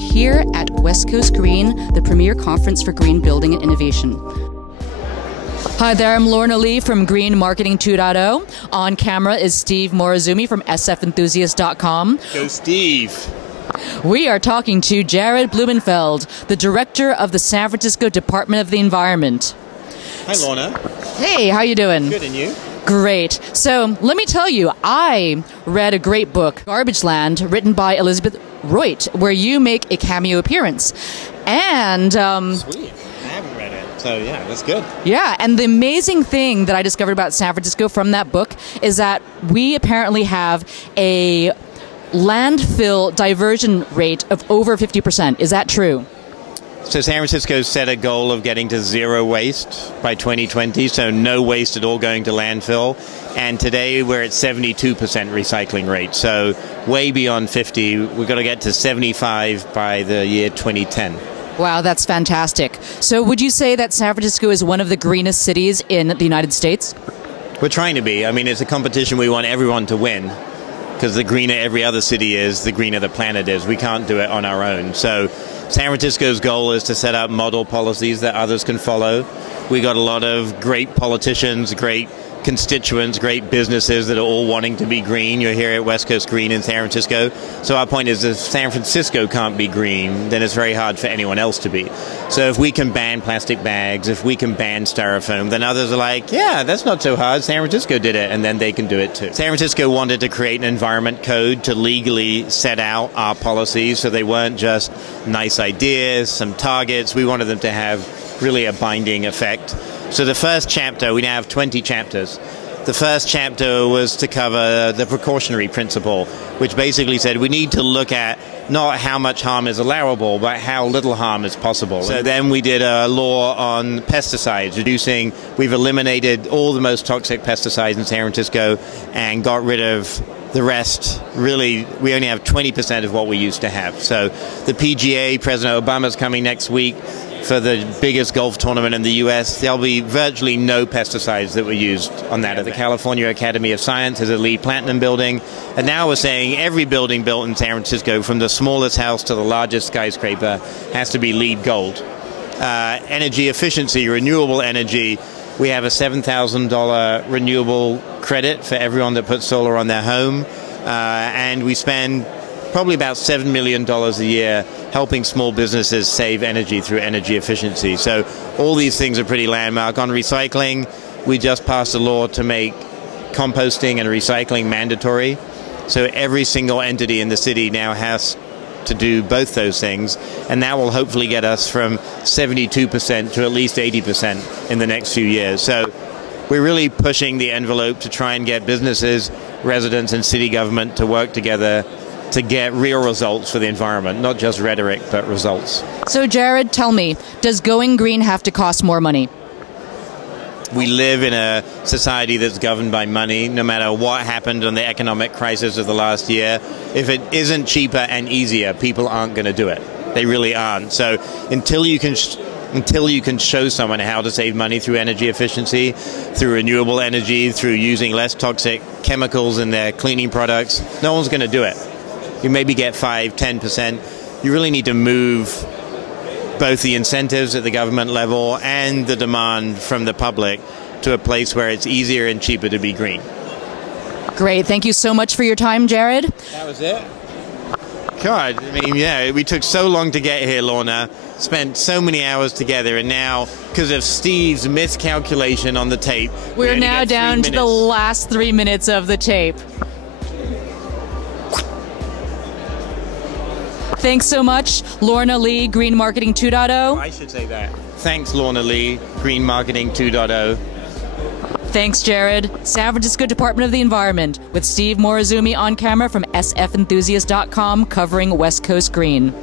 here at West Coast Green, the premier conference for green building and innovation. Hi there, I'm Lorna Lee from Green Marketing 2.0. On camera is Steve Morozumi from sfenthusiast.com. Go Steve! We are talking to Jared Blumenfeld, the director of the San Francisco Department of the Environment. Hi, Lorna. Hey, how you doing? Good, and you? Great. So let me tell you, I read a great book, Garbage Land, written by Elizabeth Roit, where you make a cameo appearance. And Sweet. I haven't read it. So yeah, that's good. Yeah, and the amazing thing that I discovered about San Francisco from that book is that we apparently have a landfill diversion rate of over 50%. Is that true? So San Francisco set a goal of getting to zero waste by 2020, so no waste at all going to landfill. And today we're at 72% recycling rate, so way beyond 50. We've got to get to 75 by the year 2010. Wow, that's fantastic. So would you say that San Francisco is one of the greenest cities in the United States? We're trying to be. I mean, it's a competition we want everyone to win, because the greener every other city is, the greener the planet is. We can't do it on our own. So San Francisco's goal is to set up model policies that others can follow. We got a lot of great politicians, great constituents, great businesses that are all wanting to be green. You're here at West Coast Green in San Francisco. So our point is, if San Francisco can't be green, then it's very hard for anyone else to be. So if we can ban plastic bags, if we can ban styrofoam, then others are like, yeah, that's not so hard. San Francisco did it, and then they can do it too. San Francisco wanted to create an environment code to legally set out our policies, so they weren't just nice ideas, some targets. We wanted them to have really a binding effect. So the first chapter, we now have 20 chapters. The first chapter was to cover the precautionary principle, which basically said we need to look at not how much harm is allowable, but how little harm is possible. So then we did a law on pesticides, we've eliminated all the most toxic pesticides in San Francisco and got rid of the rest. Really, we only have 20% of what we used to have. So the PGA, President Obama's coming next week for the biggest golf tournament in the U.S. There'll be virtually no pesticides that were used on that. At the California Academy of Science has a LEED Platinum building. And now we're saying every building built in San Francisco, from the smallest house to the largest skyscraper, has to be LEED Gold. Energy efficiency, renewable energy. We have a $7,000 renewable credit for everyone that puts solar on their home. And we spend probably about $7 million a year helping small businesses save energy through energy efficiency. So all these things are pretty landmark. On recycling, we just passed a law to make composting and recycling mandatory. So every single entity in the city now has to do both those things, and that will hopefully get us from 72% to at least 80% in the next few years. So we're really pushing the envelope to try and get businesses, residents, and city government to work together to get real results for the environment, not just rhetoric, but results. So Jared, tell me, does going green have to cost more money? We live in a society that's governed by money. No matter what happened in the economic crisis of the last year, if it isn't cheaper and easier, people aren't going to do it. They really aren't. So until you can show someone how to save money through energy efficiency, through renewable energy, through using less toxic chemicals in their cleaning products, no one's going to do it. You maybe get 5, 10%. You really need to move both the incentives at the government level and the demand from the public to a place where it's easier and cheaper to be green. Great. Thank you so much for your time, Jared. That was it. God, I mean, yeah, we took so long to get here, Lorna. Spent so many hours together, and now, because of Steve's miscalculation on the tape, we're now down to the last 3 minutes of the tape. Thanks so much, Lorna Lee, Green Marketing 2.0. I should say that. Thanks, Lorna Lee, Green Marketing 2.0. Thanks, Jared. San Francisco Department of the Environment, with Steve Morozumi on camera from sfenthusiast.com, covering West Coast Green.